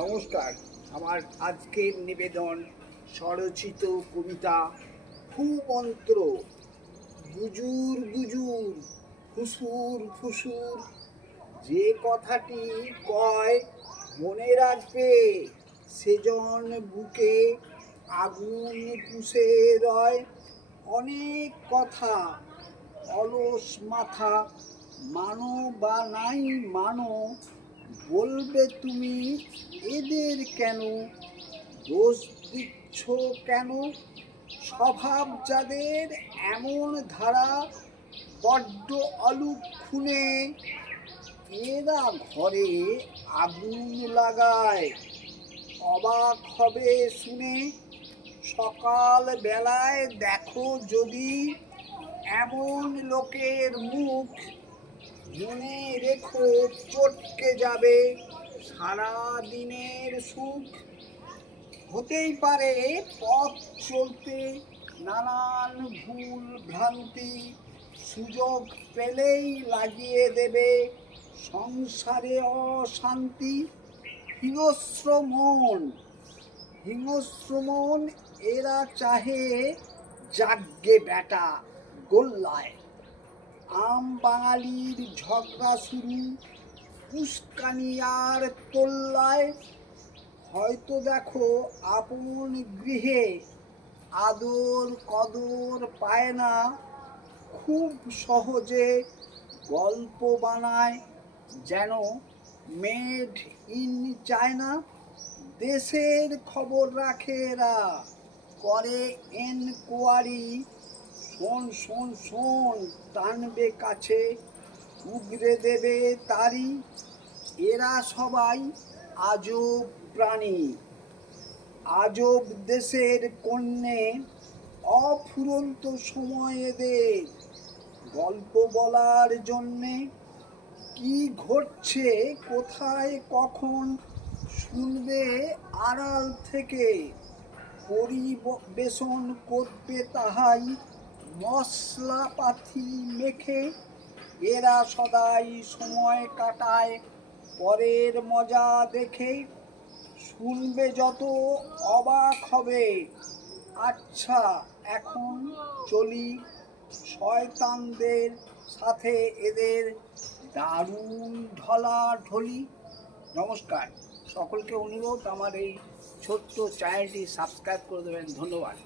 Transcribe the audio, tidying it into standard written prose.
নমস্কার। আমার আজকের নিবেদন স্বরচিত কবিতা ফুমন্ত্র। গুজুর গুজুর, ফুসুর ফুসুর, যে কথাটি কয় মনে রাখবে, সেজন বুকে আগুন পুষে রয়। অনেক কথা, অলস মাথা, মানো বা নাই মানো, বলবে তুমি এদের কেন, দোষ দিচ্ছ কেন? স্বভাব যাদের এমন ধারা, বড্ড অলুক্ষুণে, এরা ঘরে আগুন লাগায়। অবাক হবে শুনে, সকাল বেলায় দেখো যদি এমন লোকের মুখ, মনে রেখো চটকে যাবে সারা দিনের সুখ। হতেই পারে পথ চলতে নানান ভুল ভ্রান্তি, সুযোগ পেলেই লাগিয়ে দেবে সংসারে অশান্তি। হিংস্র মন, হিংস্র মন, এরা চাহে জাগ্গে বেটা গোল্লায়। আম বাঙালির ঝগড়া শুরু উস্কানি আর তোল্লায়। হয়তো দেখো আপন গৃহে আদর কদর পায় না, খুব সহজে গল্প বানায় যেন মেড ইন চায়না। দেশের খবর রাখে এরা, করে এনকোয়ারি। শোন শোন শোন, টানবে কাছে, উগরে দেবে তারি। এরা সবাই আজব প্রাণী, আজব দেশের কন্যে, অফুরন্ত সময় এদের গল্প বলার জন্যে। কি ঘটছে কোথায় কখন শুনবে আড়াল থেকে, পরিবেশন করবে তাহাই মশলাপাতি মেখে। এরা সদাই সময় কাটায় পরের মজা দেখে, শুনবে যত অবাক হবে। আচ্ছা এখন চলি, শয়তানদের সাথে এদের দারুণ ঢলাঢলি। নমস্কার। সকলকে অনুরোধ আমার এই ছোট্ট চ্যানেলটি সাবস্ক্রাইব করে দেবেন। ধন্যবাদ।